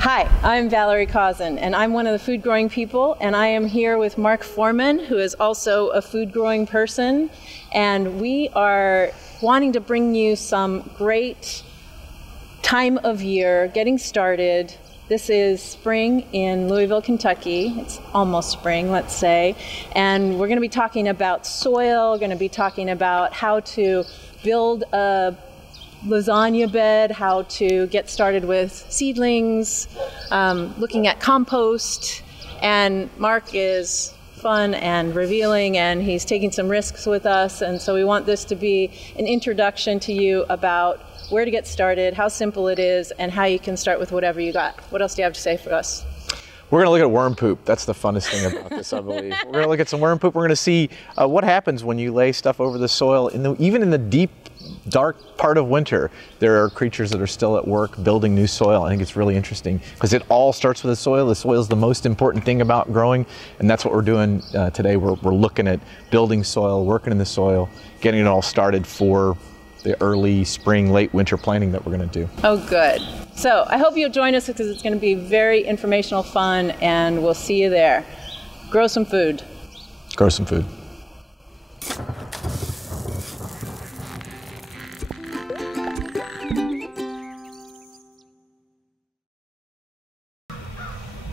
Hi, I'm Valerie Cousin, and I'm one of the food growing people, and I am here with Mark Foreman, who is also a food growing person, and we are wanting to bring you some great time of year, getting started. This is spring in Louisville, Kentucky. It's almost spring, let's say, and we're going to be talking about soil, going to be talking about how to build a lasagna bed, how to get started with seedlings, looking at compost, and Mark is fun and revealing, and he's taking some risks with us, and so we want this to be an introduction to you about where to get started, how simple it is, and how you can start with whatever you got. What else do you have to say for us? We're going to look at worm poop. That's the funnest thing about this, I believe. We're going to look at some worm poop. We're going to see what happens when you lay stuff over the soil. Even in the deep, dark part of winter, there are creatures that are still at work building new soil. I think it's really interesting because it all starts with the soil. The soil is the most important thing about growing, and that's what we're doing today. We're looking at building soil, working in the soil, getting it all started for the early spring, late winter planting that we're going to do. Oh, good. So I hope you'll join us because it's going to be very informational, fun, and we'll see you there. Grow some food. Grow some food.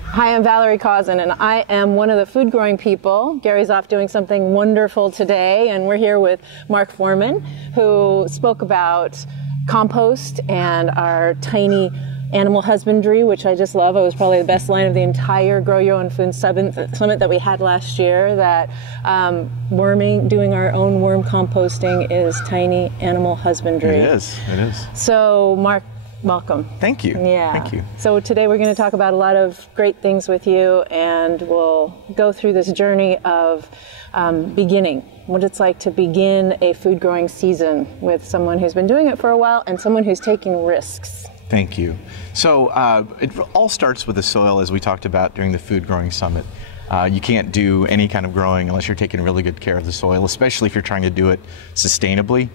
Hi, I'm Valerie Cousin, and I am one of the food growing people. Gary's off doing something wonderful today, and we're here with Mark Foreman, who spoke about compost and our tiny animal husbandry, which I just love. It was probably the best line of the entire Grow Your Own Food Summit that we had last year, that doing our own worm composting is tiny animal husbandry. It is, it is. So, Mark, welcome. Thank you. Yeah. Thank you. So today we're going to talk about a lot of great things with you, and we'll go through this journey of beginning, what it's like to begin a food growing season with someone who's been doing it for a while and someone who's taking risks. Thank you. So it all starts with the soil, as we talked about during the Food Growing Summit. You can't do any kind of growing unless you're taking really good care of the soil, especially if you're trying to do it sustainably.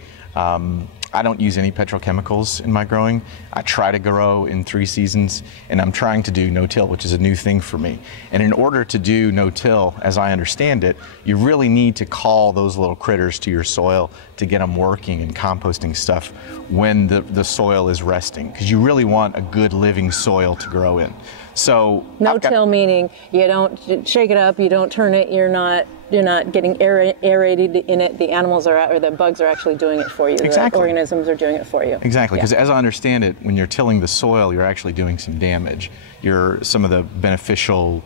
I don't use any petrochemicals in my growing. I try to grow in 3 seasons, and I'm trying to do no-till, which is a new thing for me. And in order to do no-till, as I understand it, you really need to call those little critters to your soil to get them working and composting stuff when the soil is resting, because you really want a good living soil to grow in. So no-till meaning you don't shake it up, you don't turn it, you're not getting aerated in it. The animals or the bugs are actually doing it for you. Exactly. The organisms are doing it for you. Exactly, because yeah. As I understand it, when you're tilling the soil, you're actually doing some damage. Some of the beneficial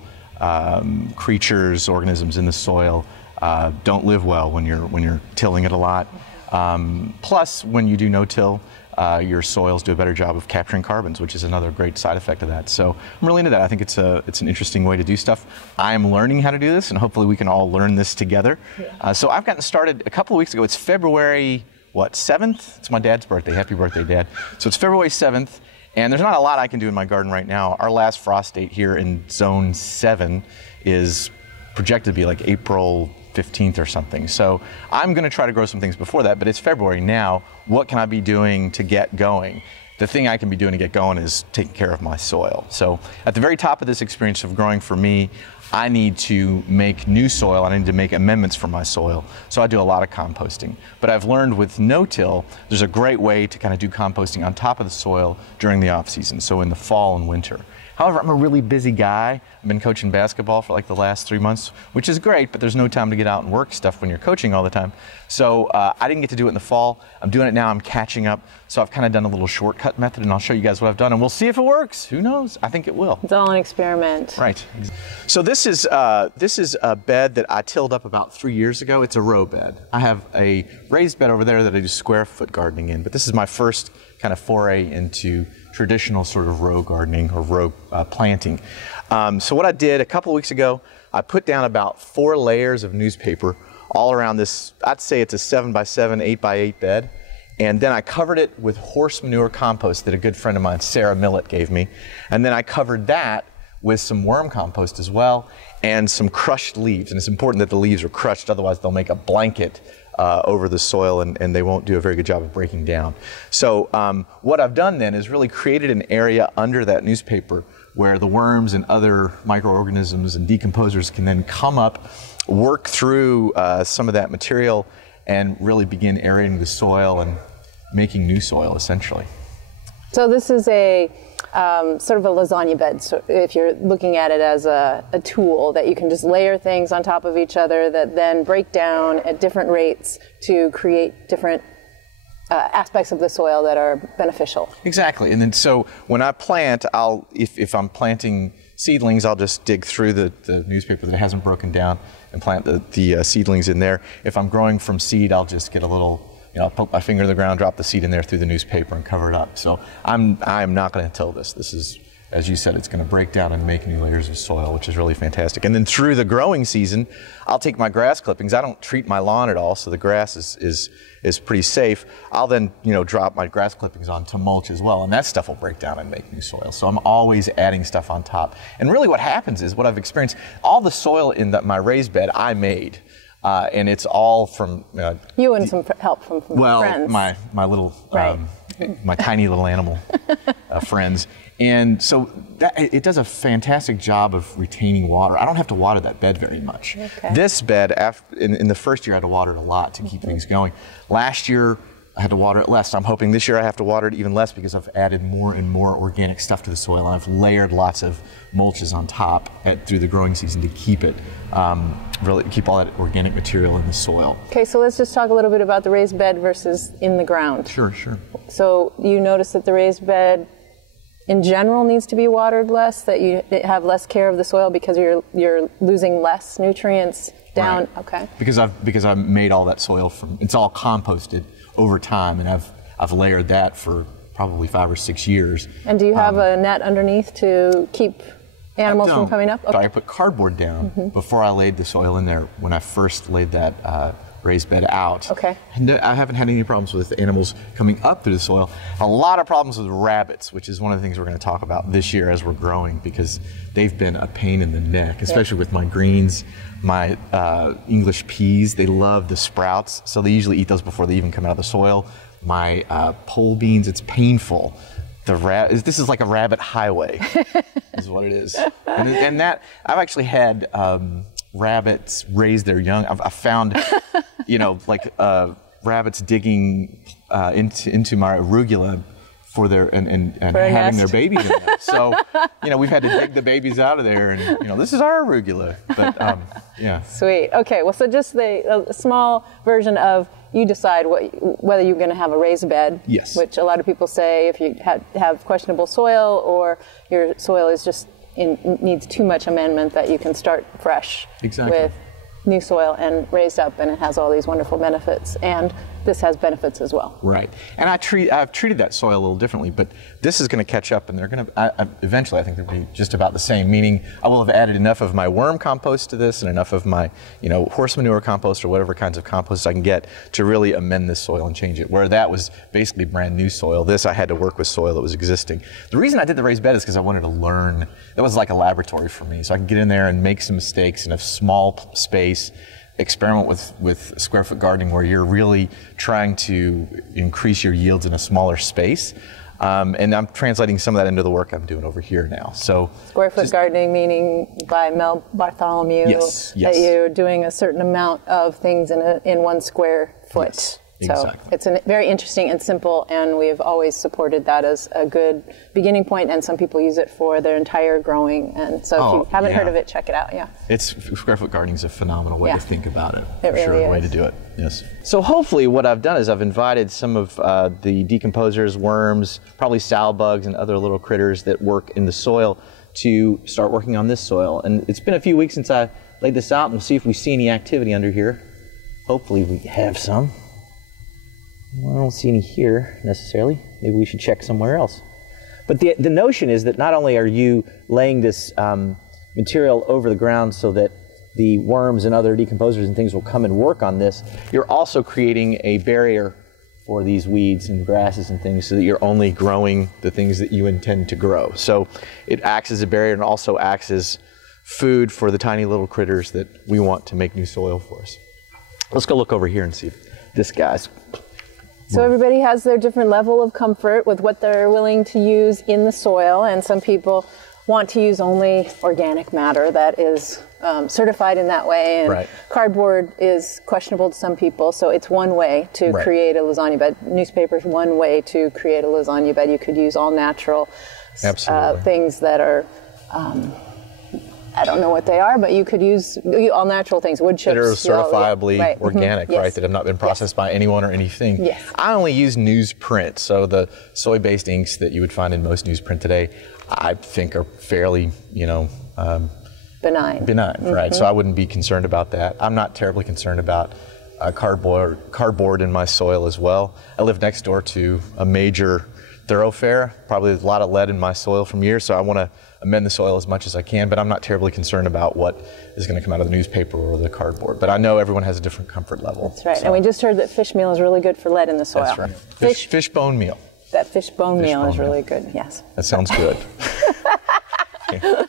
creatures, organisms in the soil don't live well when you're tilling it a lot. Plus, when you do no-till, your soils do a better job of capturing carbons, which is another great side effect of that. So I'm really into that. I think it's an interesting way to do stuff. I am learning how to do this, and hopefully we can all learn this together. Yeah. So I've gotten started a couple of weeks ago. It's February, 7th? It's my dad's birthday. Happy birthday, Dad. So it's February 7th, and there's not a lot I can do in my garden right now. Our last frost date here in Zone 7 is projected to be like April 15th or something. So I'm going to try to grow some things before that, but it's February now. What can I be doing to get going? The thing I can be doing to get going is taking care of my soil. So at the very top of this experience of growing for me, I need to make new soil. I need to make amendments for my soil. So I do a lot of composting. But I've learned with no-till, there's a great way to kind of do composting on top of the soil during the off season, so in the fall and winter. However, I'm a really busy guy. I've been coaching basketball for like the last 3 months, which is great, but there's no time to get out and work stuff when you're coaching all the time. So I didn't get to do it in the fall. I'm doing it now. I'm catching up. So I've kind of done a little shortcut method, and I'll show you guys what I've done, and we'll see if it works. Who knows? I think it will. It's all an experiment. Right. So this is a bed that I tilled up about 3 years ago. It's a row bed. I have a raised bed over there that I do square foot gardening in, but this is my first kind of foray into traditional sort of row gardening or row planting. So what I did a couple of weeks ago, I put down about 4 layers of newspaper all around this. I'd say it's a 7x7, 8x8 bed. And then I covered it with horse manure compost that a good friend of mine, Sarah Millett, gave me. And then I covered that with some worm compost as well and some crushed leaves. And it's important that the leaves are crushed, otherwise they'll make a blanket over the soil, and they won't do a very good job of breaking down. So what I've done then is really created an area under that newspaper where the worms and other microorganisms and decomposers can then come up, work through some of that material, and really begin aerating the soil and making new soil, essentially. So this is a sort of a lasagna bed, so if you're looking at it as a tool that you can just layer things on top of each other that then break down at different rates to create different aspects of the soil that are beneficial. Exactly. And then so when I plant, if I'm planting seedlings, I'll just dig through the newspaper that hasn't broken down and plant the seedlings in there. If I'm growing from seed, I'll just get a little, I'll poke my finger in the ground, drop the seed in there through the newspaper and cover it up. So I'm not going to till this. This is, as you said, it's going to break down and make new layers of soil, which is really fantastic. And then through the growing season, I'll take my grass clippings. I don't treat my lawn at all, so the grass is pretty safe. I'll then, drop my grass clippings onto mulch as well, and that stuff will break down and make new soil. So I'm always adding stuff on top. And really what happens is, what I've experienced, all the soil in my raised bed I made. And it's all from you and some help from friends. my little right. My tiny little animal friends, and so it does a fantastic job of retaining water. I don't have to water that bed very much. Okay. This bed, in the first year, I had to water it a lot to keep things going. Last year, I had to water it less. So I'm hoping this year I have to water it even less because I've added more and more organic stuff to the soil. And I've layered lots of mulches on top through the growing season to keep it, really keep all that organic material in the soil. Okay, so let's just talk a little bit about the raised bed versus in the ground. Sure, sure. So you notice that the raised bed in general needs to be watered less, that you have less care of the soil because you're losing less nutrients down. Right. Okay. Because I've made all that soil it's all composted over time, and I've layered that for probably 5 or 6 years. And do you have a net underneath to keep animals from coming up? Okay. I put cardboard down before I laid the soil in there when I first laid that raised bed out. Okay. And I haven't had any problems with animals coming up through the soil. A lot of problems with rabbits, which is one of the things we're going to talk about this year as we're growing, because they've been a pain in the neck, especially with my greens, my English peas. They love the sprouts, so they usually eat those before they even come out of the soil. My pole beans, it's painful. This is like a rabbit highway, is what it is. And that, I've actually had rabbits raise their young. I've found, rabbits digging into my arugula for their and having their babies in there. So, we've had to dig the babies out of there, and this is our arugula. But yeah. Sweet. Okay. Well, so just a small version of you decide whether you're going to have a raised bed. Yes. Which a lot of people say if you have questionable soil or your soil is just needs too much amendment, that you can start fresh. Exactly. With new soil and raised up, and it has all these wonderful benefits, and this has benefits as well. Right, and I've treated that soil a little differently, but this is going to catch up, and they're going to eventually. I think they'll be just about the same. Meaning, I will have added enough of my worm compost to this, and enough of my horse manure compost or whatever kinds of compost I can get to really amend this soil and change it. Where that was basically brand new soil, this I had to work with soil that was existing. The reason I did the raised bed is because I wanted to learn. That was like a laboratory for me, so I can get in there and make some mistakes in a small space. Experiment with square foot gardening, where you're really trying to increase your yields in a smaller space. And I'm translating some of that into the work I'm doing over here now. So square foot gardening, meaning by Mel Bartholomew, yes. that you're doing a certain amount of things in 1 square foot. Yes. So exactly. It's very interesting and simple, and we've always supported that as a good beginning point, and some people use it for their entire growing. And so if you haven't heard of it, check it out. Yeah. Square foot gardening is a phenomenal way to think about it. It really is. A way to do it. Yes. So hopefully what I've done is I've invited some of the decomposers, worms, probably sow bugs and other little critters that work in the soil to start working on this soil. And it's been a few weeks since I laid this out, and we'll see if we see any activity under here. Hopefully we have some. Well, I don't see any here necessarily. Maybe we should check somewhere else. But the notion is that not only are you laying this material over the ground so that the worms and other decomposers and things will come and work on this, you're also creating a barrier for these weeds and grasses and things so that you're only growing the things that you intend to grow. So it acts as a barrier and also acts as food for the tiny little critters that we want to make new soil for us. Let's go look over here and see if this guy's. So everybody has their different level of comfort with what they're willing to use in the soil, and some people want to use only organic matter that is certified in that way, and right. Cardboard is questionable to some people, so it's one way to right. create a lasagna bed. Newspaper is one way to create a lasagna bed. You could use all natural things that are, I don't know what they are, but you could use all natural things, wood chips. That are certifiably right. organic, yes. right? That have not been processed by anyone or anything. Yes. I only use newsprint, so the soy-based inks that you would find in most newsprint today, I think are fairly, benign. Right? So I wouldn't be concerned about that. I'm not terribly concerned about cardboard in my soil as well. I live next door to a major thoroughfare, probably a lot of lead in my soil from years, so I want to amend the soil as much as I can, but I'm not terribly concerned about what is going to come out of the newspaper or the cardboard. But I know everyone has a different comfort level. That's right. So. And we just heard that fish meal is really good for lead in the soil. That's right. Fish bone meal. That fish bone meal is really good, yes. That sounds good. Okay.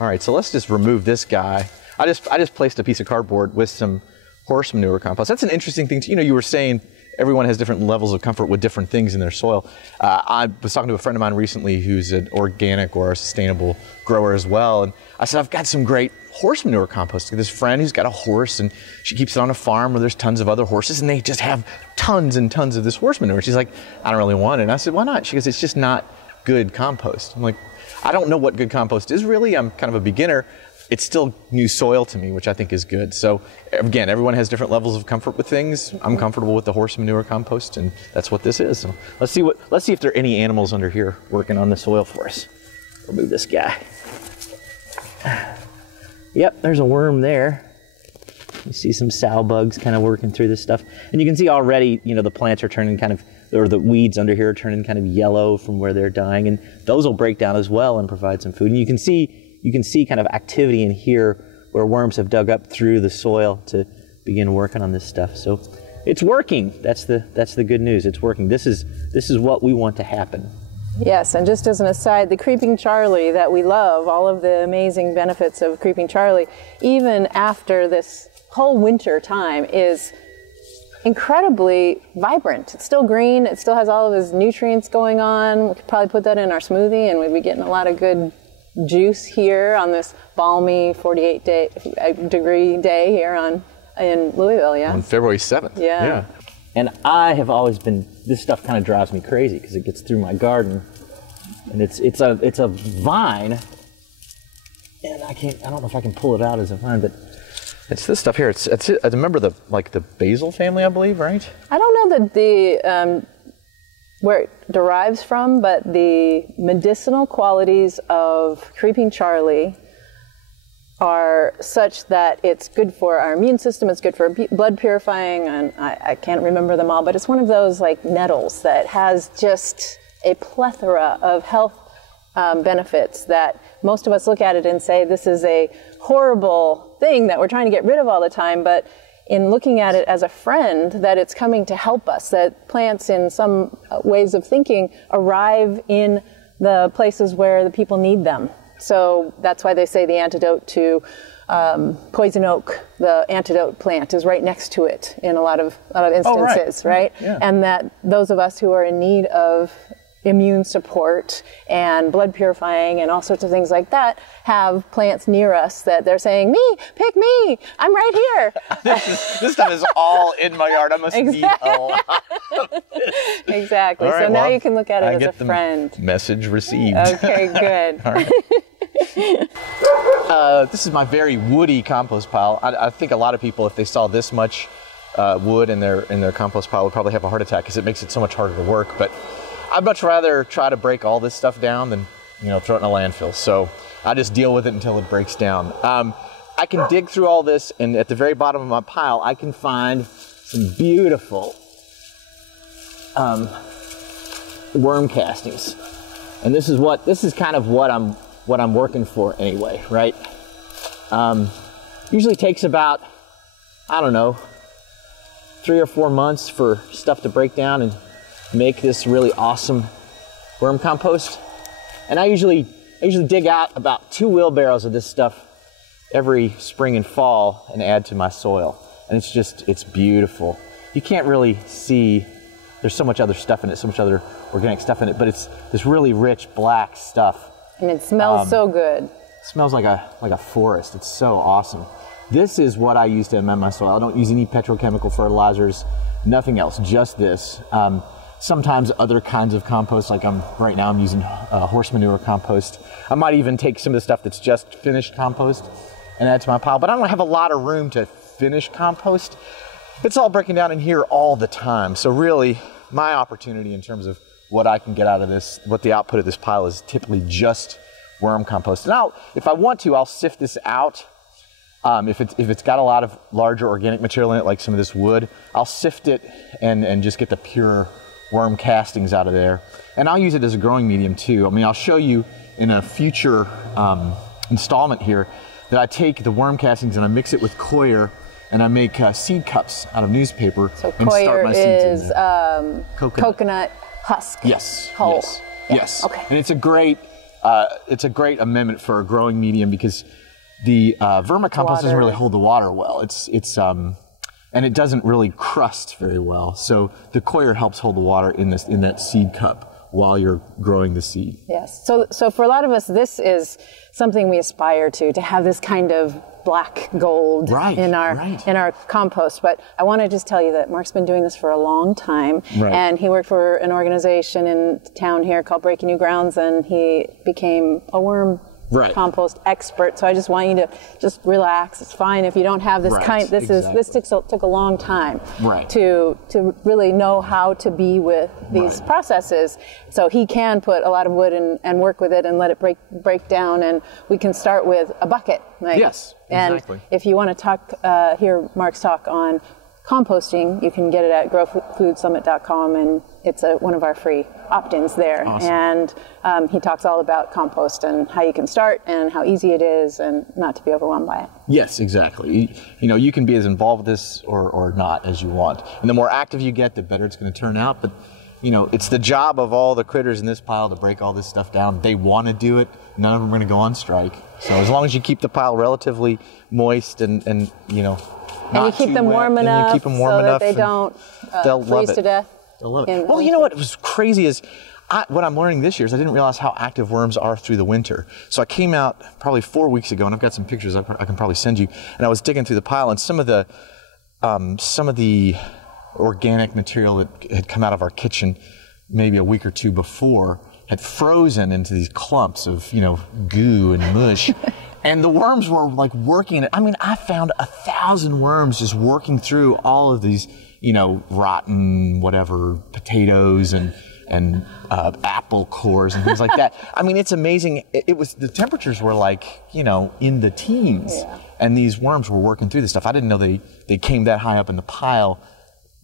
All right, so let's just remove this guy. I just placed a piece of cardboard with some horse manure compost. That's an interesting thing. You were saying everyone has different levels of comfort with different things in their soil. I was talking to a friend of mine recently who's an organic or a sustainable grower as well, and I said, I've got some great horse manure compost. This friend who's got a horse, and she keeps it on a farm where there's tons of other horses, and they just have tons and tons of this horse manure. She's like, I don't really want it. And I said, why not? She goes, it's just not good compost. I'm like, I don't know what good compost is really. I'm kind of a beginner. It's still new soil to me, which I think is good. So again, everyone has different levels of comfort with things. I'm comfortable with the horse manure compost, and that's what this is. So let's see if there are any animals under here working on the soil for us. Remove this guy. Yep, there's a worm there. You see some sow bugs kind of working through this stuff. And you can see already, the plants are turning or the weeds under here are turning kind of yellow from where they're dying. And those will break down as well and provide some food. And you can see kind of activity in here where worms have dug up through the soil to begin working on this stuff. So it's working. That's the good news. It's working. This is what we want to happen. Yes, and just as an aside, the Creeping Charlie that we love, all of the amazing benefits of Creeping Charlie, even after this whole winter time, is incredibly vibrant. It's still green. It still has all of his nutrients going on. We could probably put that in our smoothie, and we'd be getting a lot of good juice here on this balmy 48-degree day here in Louisville. Yeah. On February 7th. Yeah. And I have always been, this stuff kind of drives me crazy because it gets through my garden, and it's a vine, and I don't know if I can pull it out as a vine, but it's this stuff here. It's I remember the basil family, I believe, right? I don't know that the where it derives from, but the medicinal qualities of Creeping Charlie are such that it's good for our immune system, it's good for blood purifying, and I can't remember them all, but it's one of those like nettles that has just a plethora of health benefits that most of us look at it and say this is a horrible thing that we're trying to get rid of all the time, but in looking at it as a friend, that it's coming to help us, that plants in some ways of thinking arrive in the places where the people need them. So that's why they say the antidote to poison oak, the antidote plant, is right next to it in a lot of instances, right? Yeah. And that those of us who are in need of immune support and blood purifying and all sorts of things like that have plants near us that they're saying, pick me, I'm right here. This stuff is all in my yard. I must need a lot of this. Exactly. Right, so now you can look at it as a friend. Message received. Okay, good. All right. This is my very woody compost pile. I think a lot of people, if they saw this much wood in their compost pile, would probably have a heart attack because it makes it so much harder to work. But I'd much rather try to break all this stuff down than throw it in a landfill. So I just deal with it until it breaks down. I can dig through all this, and at the very bottom of my pile, I can find some beautiful worm castings. And this is kind of what I'm working for anyway, right? Usually takes about, 3 or 4 months for stuff to break down and make this really awesome worm compost. And I usually dig out about 2 wheelbarrows of this stuff every spring and fall and add to my soil. and it's beautiful. You can't really see, there's so much other stuff in it, so much other organic stuff in it, but it's this really rich black stuff. And it smells so good. It smells like a forest. It's so awesome. This is what I use to amend my soil. I don't use any petrochemical fertilizers, nothing else, just this. Sometimes other kinds of compost, like right now I'm using horse manure compost. I might even take some of the stuff that's just finished compost and add to my pile, but I don't have a lot of room to finish compost. It's all breaking down in here all the time. So really, my opportunity in terms of what I can get out of this, what the output of this pile is typically just worm compost. And if I want to, I'll sift this out. If it's got a lot of larger organic material in it, like some of this wood, I'll sift it and just get the pure worm castings out of there. And I'll use it as a growing medium too. I mean, I'll show you in a future installment here that I take the worm castings and I mix it with coir and I make seed cups out of newspaper and start my seeds in there. Coconut husk. Yes. Hull. Yes. Yeah. Yes. Okay. And it's a great amendment for a growing medium because the vermicompost doesn't really hold the water well. And it doesn't really crust very well. So the coir helps hold the water in that seed cup while you're growing the seed. Yes. So for a lot of us, this is something we aspire to have this kind of black gold in our compost. But I want to just tell you that Mark's been doing this for a long time, and he worked for an organization in town here called Breaking New Grounds, and he became a worm compost expert. So I just want you to just relax. It's fine if you don't have this kind. This took a long time to really know how to be with these processes. So he can put a lot of wood and work with it and let it break down. And we can start with a bucket. Yes, exactly. And if you want to hear Mark's talk on composting, you can get it at growfoodsummit.com, and it's one of our free opt-ins there. Awesome. And he talks all about compost and how you can start and how easy it is and not to be overwhelmed by it. Yes, exactly. You can be as involved with this or not as you want. And the more active you get, the better it's going to turn out. But, it's the job of all the critters in this pile to break all this stuff down. They want to do it. None of them are going to go on strike. So as long as you keep the pile relatively moist and and you keep them warm enough so that they don't freeze to death. They'll love it. Well, you know what was crazy is what I'm learning this year is I didn't realize how active worms are through the winter. So I came out probably 4 weeks ago, and I've got some pictures I can probably send you. And I was digging through the pile, and some of the organic material that had come out of our kitchen maybe a week or two before had frozen into these clumps of goo and mush. And the worms were like working it. I mean, I found 1,000 worms just working through all of these, rotten whatever potatoes and apple cores and things like that. I mean, it's amazing. The temperatures were like, in the teens, and these worms were working through this stuff. I didn't know they came that high up in the pile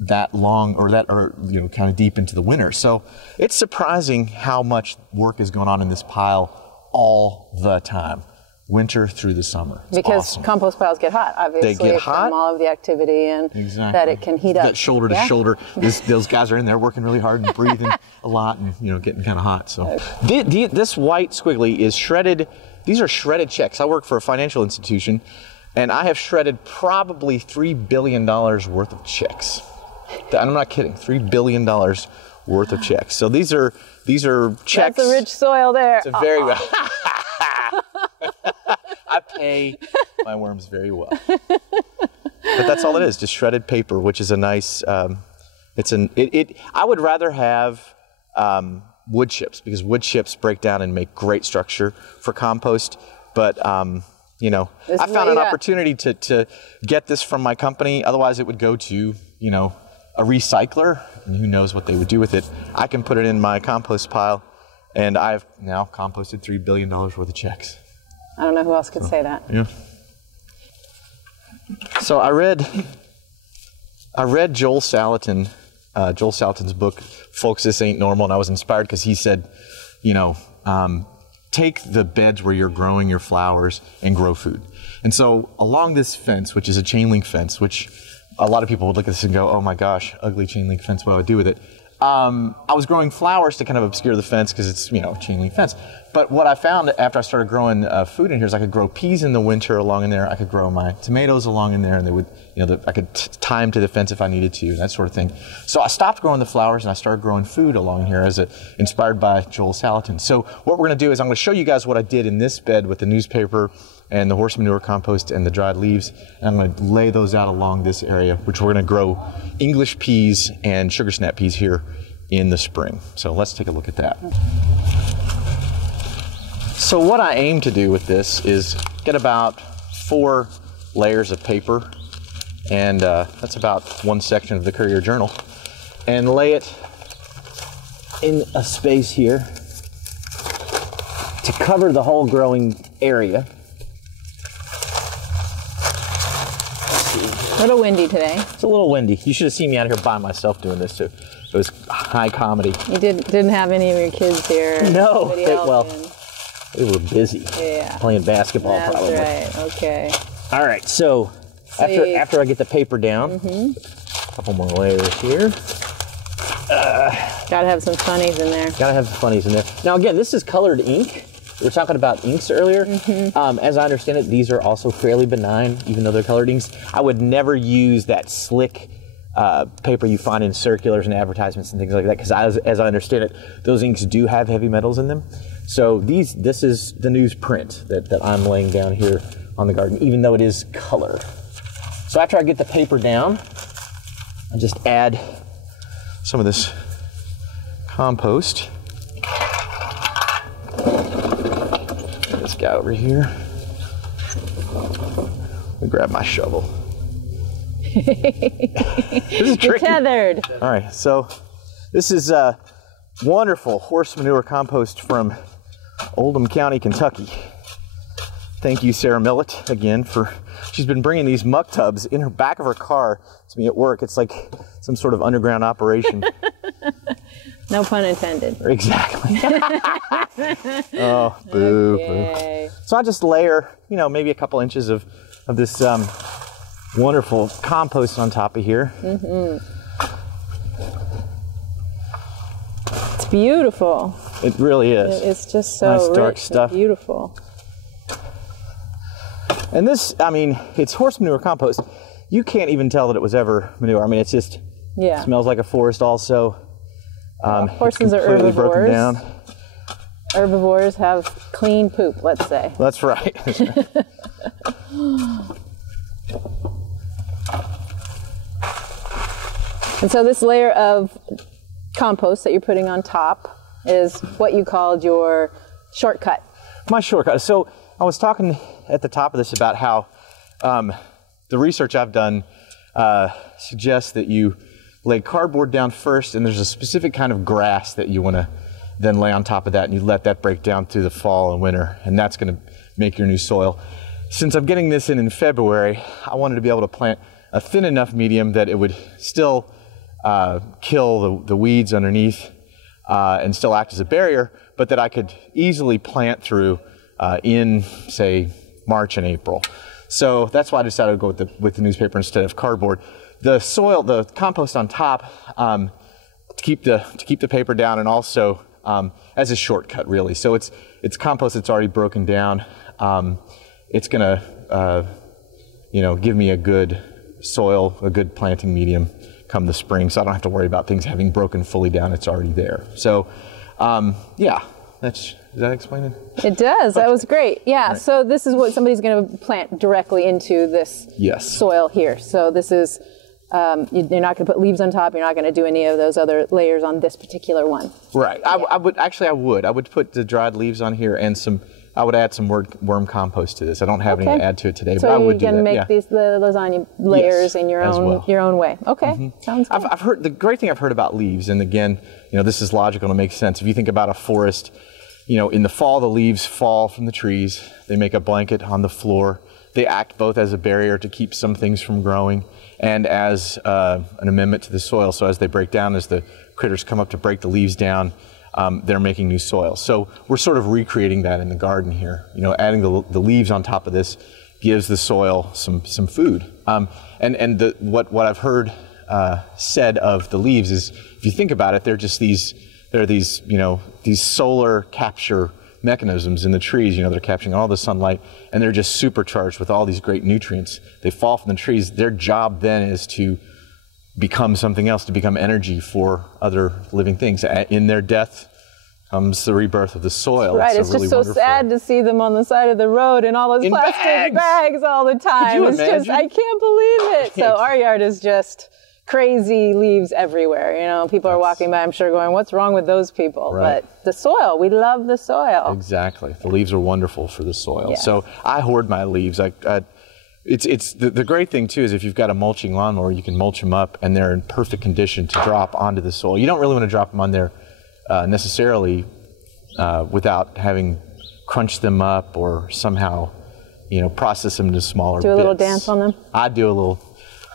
that long or kind of deep into the winter. So it's surprising how much work is going on in this pile all the time. Winter through the summer. It's because awesome. compost piles get hot, obviously, they get hot from all of the activity and that it can heat up. That shoulder to shoulder. Those guys are in there working really hard and breathing a lot and getting kind of hot. So this white squiggly is shredded. These are shredded checks. I work for a financial institution, and I have shredded probably $3 billion worth of checks. I'm not kidding. $3 billion worth of checks. So these are checks. That's a rich soil there. It's a very I pay my worms very well. But that's all it is, just shredded paper, which is a nice, I would rather have wood chips, because wood chips break down and make great structure for compost. But, I found an opportunity to get this from my company. Otherwise, it would go to, a recycler, and who knows what they would do with it. I can put it in my compost pile, and I've now composted $3 billion worth of checks. I don't know who else could say that. Yeah. So I read Joel Salatin's book, Folks, This Ain't Normal, and I was inspired because he said, take the beds where you're growing your flowers and grow food. And so along this fence, which is a chain link fence, which a lot of people would look at this and go, oh my gosh, ugly chain link fence, what do I do with it? I was growing flowers to kind of obscure the fence because it's, chain link fence. But But what I found after I started growing food in here is I could grow peas in the winter along in there. I could grow my tomatoes along in there, and they would, I could tie them to the fence if I needed to, that sort of thing. So I stopped growing the flowers and I started growing food along here inspired by Joel Salatin. So what we're going to do is I'm going to show you guys what I did in this bed with the newspaper and the horse manure compost and the dried leaves. And I'm going to lay those out along this area, which we're going to grow English peas and sugar snap peas here in the spring. So let's take a look at that. So what I aim to do with this is get about 4 layers of paper, and that's about 1 section of the Courier Journal, and lay it in a space here to cover the whole growing area. A little windy today. It's a little windy. You should have seen me out here by myself doing this too. It was high comedy. You didn't have any of your kids here? No. We were busy. Yeah. Playing basketball. That's probably. Right. Okay. All right. So after I get the paper down, a couple more layers here. Gotta have some funnies in there. Gotta have the funnies in there. Now again, this is colored ink. We were talking about inks earlier. As I understand it, these are also fairly benign, even though they're colored inks. I would never use that slick paper you find in circulars and advertisements and things like that, because as I understand it, those inks do have heavy metals in them. So this is the newsprint that I'm laying down here on the garden, even though it is colored. So after I get the paper down, I just add some of this compost. This guy over here. Let me grab my shovel. This is tricky. Tethered. All right, so this is wonderful horse manure compost from Oldham County, Kentucky. Thank you, Sarah Millett, again, she's been bringing these muck tubs in her back of her car to me at work. It's like some sort of underground operation. No pun intended. Exactly. Oh, boo, boo. So I just layer, maybe a couple inches of this wonderful compost on top of here. It's beautiful. It really is. It's just so nice, dark rich stuff. And beautiful. And this, it's horse manure compost. You can't even tell that it was ever manure. It's just, it smells like a forest also. Horses are herbivores. Broken down. Herbivores have clean poop, let's say. That's right. That's right. And so this layer of compost that you're putting on top is what you called your shortcut. My shortcut. So I was talking at the top of this about how the research I've done suggests that you lay cardboard down first, and there's a specific kind of grass that you want to then lay on top of that, and you let that break down through the fall and winter, and that's going to make your new soil. Since I'm getting this in February, I wanted to be able to plant a thin enough medium that it would still kill the weeds underneath and still act as a barrier, but that I could easily plant through in, say, March and April. So that's why I decided to go with the newspaper instead of cardboard. The soil, the compost on top, to keep the paper down, and also as a shortcut, really. So it's compost that's already broken down. It's gonna give me a good soil, a good planting medium come the spring, so I don't have to worry about things having broken fully down. It's already there. So yeah, does that explain it? It does. That was great. Yeah. Right. So this is what somebody's going to plant directly into this soil here. So this is you're not going to put leaves on top. You're not going to do any of those other layers on this particular one. Right. Yeah. I would put the dried leaves on here, and I would add some worm compost to this. I don't have any to add to it today, but I would do that. So you can make the lasagna layers in your own way. Okay. Sounds good. I've heard, the great thing I've heard about leaves, and again, this is logical and it makes sense. If you think about a forest, in the fall, the leaves fall from the trees. They make a blanket on the floor. They act both as a barrier to keep some things from growing and as an amendment to the soil. So as they break down, as the critters come up to break the leaves down, they're making new soil. So we're sort of recreating that in the garden here. Adding the leaves on top of this gives the soil some food. What I've heard said of the leaves is, if you think about it, they're these solar capture mechanisms in the trees, you know, they're capturing all the sunlight, and they're just supercharged with all these great nutrients. They fall from the trees. Their job then is to become something else, to become energy for other living things. In their death comes the rebirth of the soil. Right, it's really just so wonderful. Sad to see them on the side of the road in all those in plastic bags all the time. Could you it's imagine? Just, I can't believe it. So our yard is just crazy leaves everywhere. You know, people are walking by, I'm sure, going, what's wrong with those people? Right. But the soil, we love the soil. Exactly. The leaves are wonderful for the soil. Yes. So I hoard my leaves. It's the great thing too is if you've got a mulching lawnmower, you can mulch them up and they're in perfect condition to drop onto the soil. You don't really want to drop them on there necessarily without having crunched them up or somehow, you know, process them into smaller bits. Do a little dance on them? I do a little.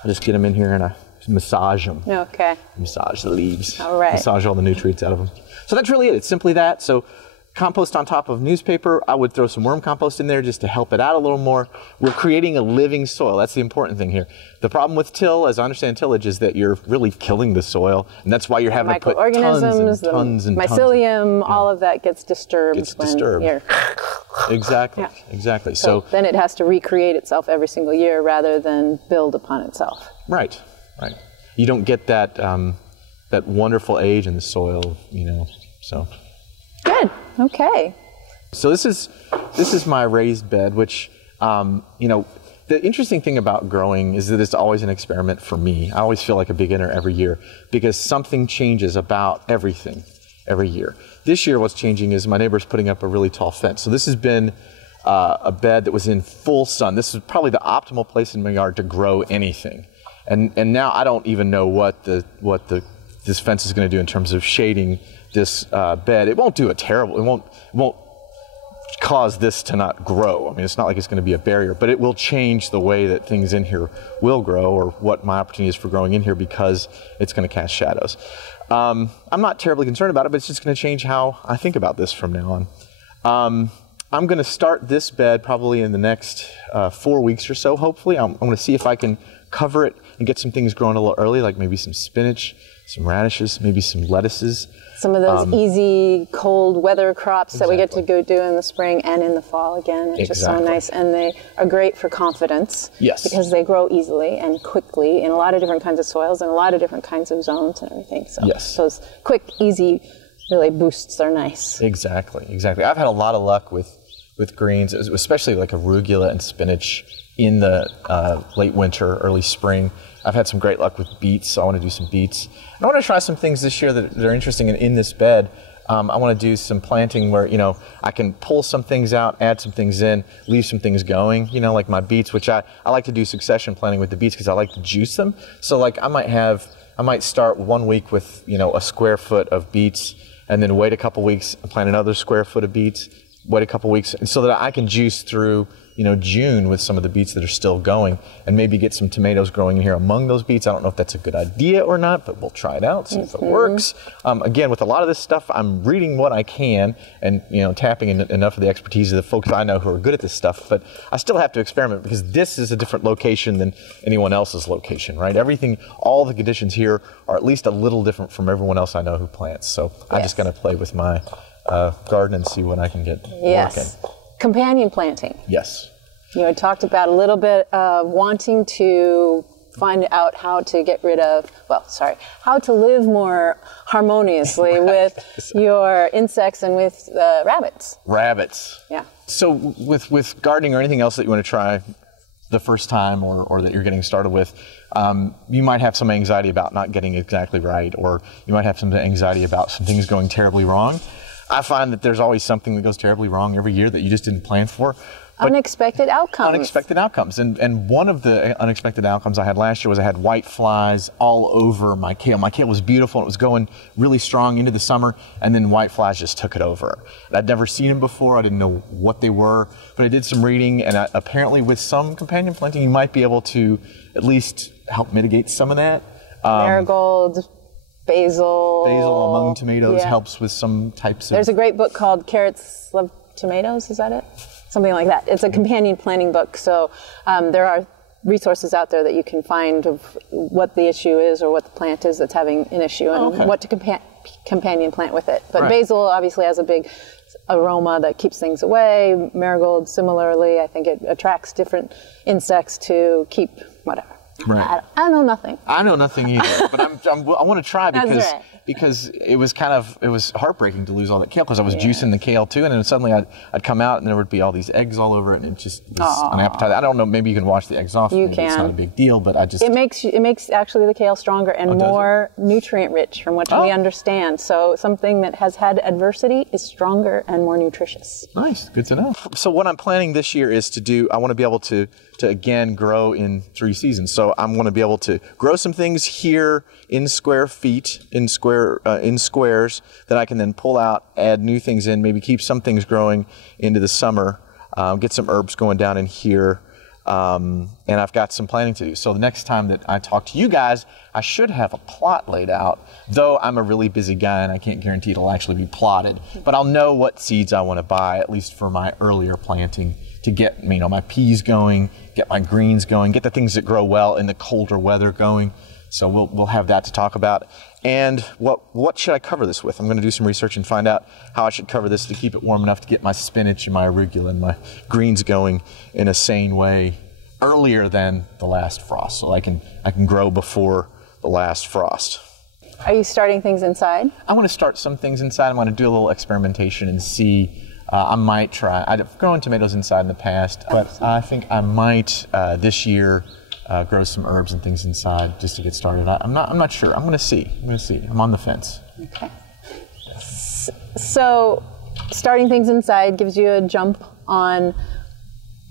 I just get them in here and I massage them. Okay. Massage the leaves. All right. Massage all the nutrients out of them. So that's really it. It's simply that. So compost on top of newspaper. I would throw some worm compost in there just to help it out a little more. We're creating a living soil. That's the important thing here. The problem with till, as I understand tillage, is that you're really killing the soil, and that's why you're having to put tons and mycelium, all of that gets disturbed. You're Exactly. Exactly. So then it has to recreate itself every single year rather than build upon itself. Right. Right. You don't get that that wonderful age in the soil, you know. So. Good. Okay. So this is my raised bed, which you know, the interesting thing about growing is that it's always an experiment for me. I always feel like a beginner every year because something changes about everything every year. This year, what's changing is my neighbor's putting up a really tall fence. So this has been a bed that was in full sun. This is probably the optimal place in my yard to grow anything. And now I don't even know what this fence is going to do in terms of shading this bed. It won't do a terrible. It won't cause this to not grow. I mean, it's not like it's going to be a barrier, but it will change the way that things in here will grow, or what my opportunity is for growing in here, because it's going to cast shadows. I'm not terribly concerned about it, but it's just going to change how I think about this from now on. I'm going to start this bed probably in the next 4 weeks or so, hopefully. I'm going to see if I can cover it and get some things growing a little early, like maybe some spinach, some radishes, maybe some lettuces. Some of those easy cold weather crops that we get to go do in the spring and in the fall again. It's just so nice. And they are great for confidence. Yes. Because they grow easily and quickly in a lot of different kinds of soils and a lot of different kinds of zones and everything. So yes. Those quick, easy, really boosts are nice. Exactly, exactly. I've had a lot of luck with greens, especially like arugula and spinach in the late winter, early spring. I've had some great luck with beets, so I want to do some beets. And I want to try some things this year that are interesting in this bed. I want to do some planting where, you know, I can pull some things out, add some things in, leave some things going, you know, like my beets, which I like to do succession planting with the beets because I like to juice them. So like I might start 1 week with, you know, a square foot of beets, and then wait a couple weeks and plant another square foot of beets, wait a couple weeks, and so that I can juice through, you know, June with some of the beets that are still going, and maybe get some tomatoes growing in here among those beets. I don't know if that's a good idea or not, but we'll try it out, see if it works. Again, with a lot of this stuff, I'm reading what I can and, you know, tapping enough of the expertise of the folks I know who are good at this stuff, but I still have to experiment because this is a different location than anyone else's location, right? Everything, all the conditions here are at least a little different from everyone else I know who plants. So I'm just going to play with my garden and see what I can get working. Companion planting. Yes. You had talked about a little bit of wanting to find out how to get rid of, how to live more harmoniously with your insects and with rabbits. Rabbits. Yeah. So with gardening or anything else that you want to try the first time or that you're getting started with, you might have some anxiety about not getting exactly right, or you might have some anxiety about some things going terribly wrong. I find that there's always something that goes terribly wrong every year that you just didn't plan for. Unexpected outcomes. Unexpected outcomes. And one of the unexpected outcomes I had last year was I had white flies all over my kale. My kale was beautiful and it was going really strong into the summer, and then white flies just took it over. And I'd never seen them before. I didn't know what they were, but I did some reading, and apparently with some companion planting you might be able to at least help mitigate some of that. Marigold, basil. Basil among tomatoes helps with some types of... There's a great book called Carrots Love Tomatoes, is that it? Something like that. It's a companion planting book, so there are resources out there that you can find of what the issue is or what the plant is that's having an issue and what to companion plant with it. But basil obviously has a big aroma that keeps things away. Marigold, similarly, I think it attracts different insects to keep whatever. Right. I know nothing. I know nothing either, but I want to try That's right. because it was heartbreaking to lose all that kale because I was juicing the kale too, and then suddenly I'd come out and there would be all these eggs all over it, and it just was unappetizing. I don't know, maybe you can wash the eggs off. You maybe can. It's not a big deal, but it makes actually the kale stronger and more nutrient rich from what we understand. So something that has had adversity is stronger and more nutritious. Nice, good to know. So what I'm planning this year is I want to be able to again grow in 3 seasons. So I'm going to be able to grow some things here in square feet, in squares that I can then pull out, add new things in, maybe keep some things growing into the summer, get some herbs going down in here, and I've got some planning to do. So the next time that I talk to you guys, I should have a plot laid out, though I'm a really busy guy and I can't guarantee it'll actually be plotted, but I'll know what seeds I want to buy, at least for my earlier planting, to get my peas going, get my greens going, get the things that grow well in the colder weather going. So we'll have that to talk about. And what should I cover this with? I'm going to do some research and find out how I should cover this to keep it warm enough to get my spinach and my arugula and my greens going in a sane way earlier than the last frost, so I can grow before the last frost. Are you starting things inside? I want to start some things inside. I want to do a little experimentation and see. I might try. I've grown tomatoes inside in the past, but I think I might this year grow some herbs and things inside just to get started. I'm not sure. I'm going to see. I'm on the fence. Okay. So starting things inside gives you a jump on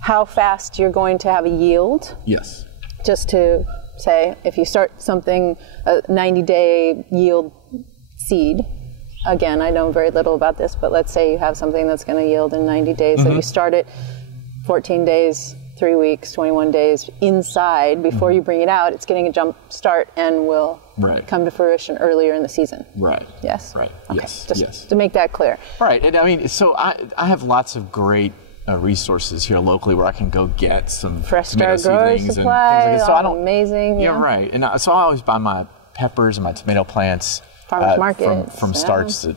how fast you're going to have a yield. Yes. Just to say, if you start something, a 90-day yield seed. Again, I know very little about this, but let's say you have something that's going to yield in 90 days. Mm-hmm. So you start it 14 days, 3 weeks, 21 days inside. Before you bring it out, it's getting a jump start and will come to fruition earlier in the season. Right. Yes? Right. Okay. Yes. Just to make that clear. Right. And I mean, so I have lots of great resources here locally where I can go get some fresh tomato grower seedlings supply, and things like that. So I don't, amazing. Yeah, right. And so I always buy my peppers and my tomato plants farmers markets, from starts that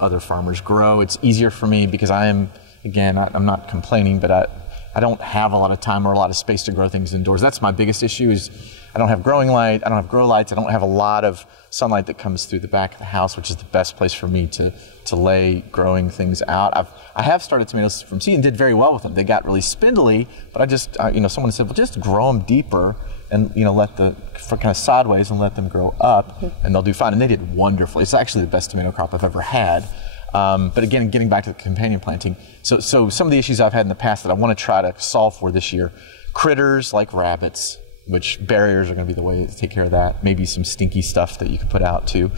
other farmers grow. It's easier for me because I'm not complaining, but I don't have a lot of time or a lot of space to grow things indoors. That's my biggest issue is I don't have growing light, I don't have grow lights, I don't have a lot of sunlight that comes through the back of the house, which is the best place for me to lay growing things out. I have started tomatoes from seed and did very well with them. They got really spindly, but I just, someone said, well, just grow them deeper and, for kind of sideways and let them grow up and they'll do fine. And they did wonderfully. It's actually the best tomato crop I've ever had. But again, getting back to the companion planting, so some of the issues I've had in the past that I want to try to solve for this year, critters like rabbits, which barriers are going to be the way to take care of that. Maybe some stinky stuff that you can put out too.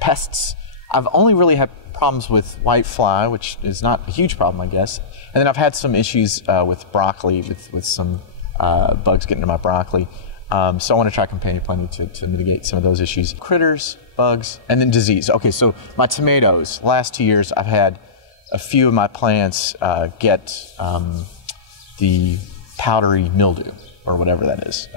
Pests. I've only really had problems with white fly, which is not a huge problem, I guess. And then I've had some issues with broccoli, with some bugs getting into my broccoli. So I want to try companion planting to mitigate some of those issues. Critters, bugs, and then disease. Okay, so my tomatoes, last 2 years I've had a few of my plants get the powdery mildew, or whatever that is.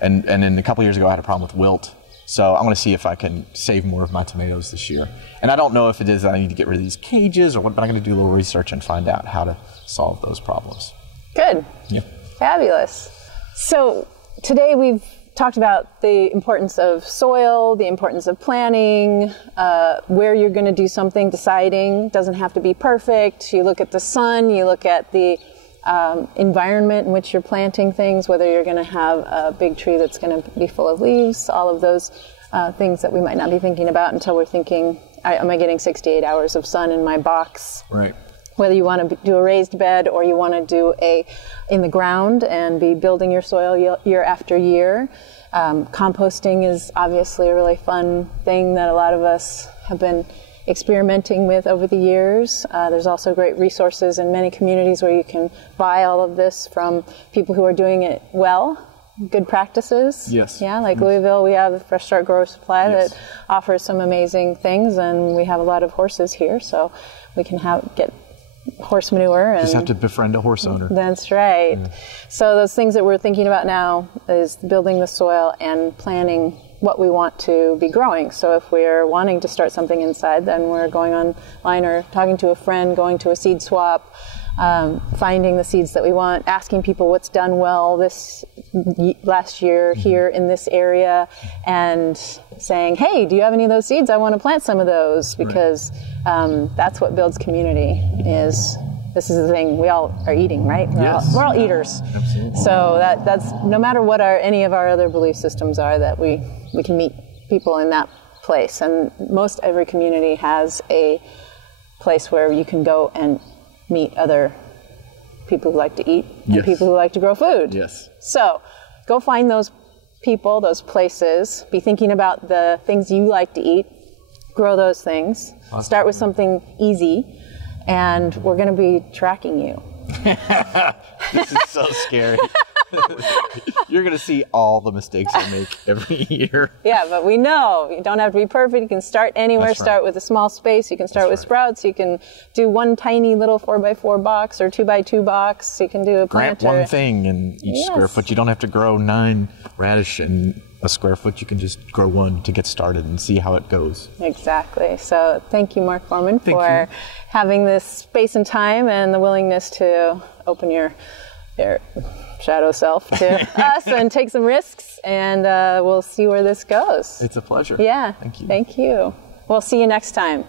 And then a couple years ago I had a problem with wilt. So I want to see if I can save more of my tomatoes this year. And I don't know if it is that I need to get rid of these cages or what, but I'm going to do a little research and find out how to solve those problems. Good. Yeah. Fabulous. So today we've talked about the importance of soil, the importance of planning, where you're going to do something, deciding. Doesn't have to be perfect. You look at the sun, you look at the environment in which you're planting things, whether you're going to have a big tree that's going to be full of leaves, all of those things that we might not be thinking about until we're thinking, am I getting 68 hours of sun in my box? Right. Whether you want to do a raised bed or you want to do in the ground and be building your soil year after year. Composting is obviously a really fun thing that a lot of us have been experimenting with over the years. There's also great resources in many communities where you can buy all of this from people who are doing it well, good practices. Yes. Yeah, like Louisville, we have the Fresh Start Grower Supply Yes. that offers some amazing things, and we have a lot of horses here, so we can get horse manure. And just have to befriend a horse owner. That's right. Yeah. So those things that we're thinking about now is building the soil and planning what we want to be growing. So if we're wanting to start something inside, then we're going online or talking to a friend, going to a seed swap, finding the seeds that we want, asking people what's done well this last year here in this area, and saying, hey, do you have any of those seeds? I want to plant some of those, because that's what builds community. This is the thing, we all are eating, right? We're all eaters. Absolutely. So that's no matter what any of our other belief systems are, that we can meet people in that place. And most every community has a place where you can go and meet other people who like to eat and people who like to grow food. Yes. So go find those people, those places, be thinking about the things you like to eat, grow those things. Awesome. Start with something easy, and we're going to be tracking you. This is so scary. You're going to see all the mistakes I make every year. Yeah, but we know you don't have to be perfect. You can start anywhere. That's right. Start with a small space. You can start with sprouts. You can do one tiny little 4x4 box or 2x2 box. You can do a Grant planter. one thing in each square foot. You don't have to grow 9 radish in a square foot. You can just grow one to get started and see how it goes. Exactly. So thank you, Mark Foreman, for having this space and time and the willingness to open your shadow self to us and take some risks, and we'll see where this goes. It's a pleasure. Yeah. Thank you. Thank you. We'll see you next time.